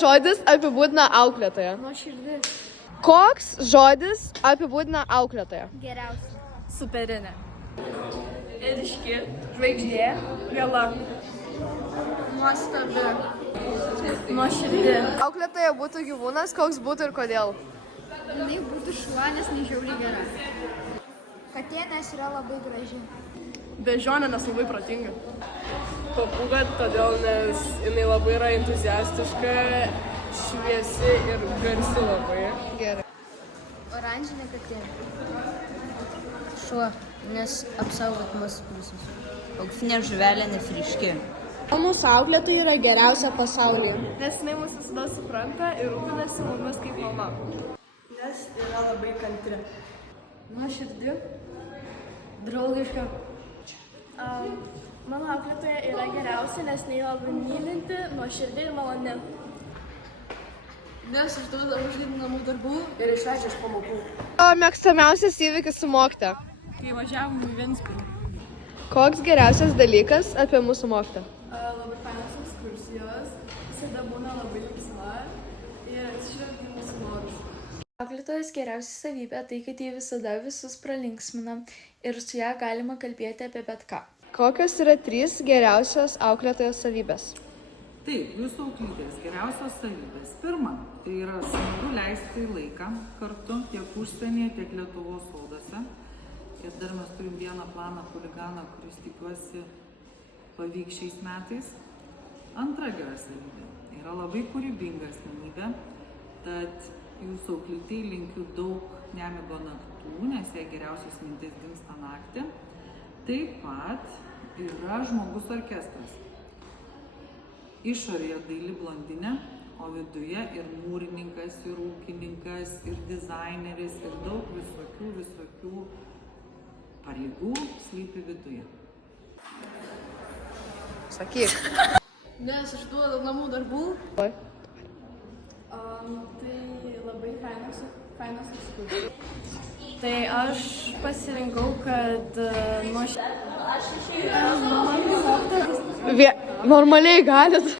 žodis apibūdina auklėtoją? Nuoširdis. Koks žodis apibūdina auklėtoją? Geriausia. Superinė. Ryški. Žvaigždė. Viela. Nuostabi. Nuoširdi. Auklėtoja būtų gyvūnas, koks būtų ir kodėl? Jinai būtų šuo, nes nežiauriai gera. Katė, nes yra labai graži. Bežionė, nes labai protinga. Papūga, todėl, nes jinai labai yra entuziastiška, šviesi ir garsi labai. Gerai. Oranžinė katė. Šuo, nes apsaugot mus visus. Auksinė žuvelė nefriški. Mūsų auklėtoja yra geriausia pasaulyje. Nes jinai mus visada supranta ir rūpinasi mumis kaip mama. Nes yra labai kantri. Nuoširdi. Draugiška. Mano auklėtoja yra geriausia, nes jinai labai mylinti, nuoširdi ir maloni. Nes užduoda užduoti namų darbų ir išleidžia iš pamokų. Mėgstamiausias įvykis su mokytoja? Kai važiavom į Ventspilį. Koks geriausias dalykas apie mūsų mokytoją? Labai fainos ekskursijos, visada būna labai linksma ir atsižvelgia į mūsų norus. Auklėtojos geriausia savybė tai, kad jie visada visus pralinksmina ir su ja galima kalbėti apie bet ką. Kokios yra 3 geriausios auklėtojos savybės? Taip, jūsų auklytės geriausios savybės. Pirma, tai yra smagu leisti laiką kartu tiek užsienyje, tiek Lietuvos sodose. Ir dar mes turim vieną planą chuliganą, kuris tikiuosi pavyks šiais metais. Antra gera savybė yra labai kūrybinga asmenybė, tad jūsų auklytei linkiu daug nemigo naktų, nes jai geriausios mintis gimsta naktį. Taip pat yra žmogus orkestras. Išorėje daili blondinė, o viduje ir mūrininkas, ir ūkininkas, ir dizaineris, ir daug visokių pareigų slypi viduje. Sakyk. Nes užduoda namų darbų. Tai labai fainos ekskursijos. Tai aš pasirinkau, kad Normaliai galit.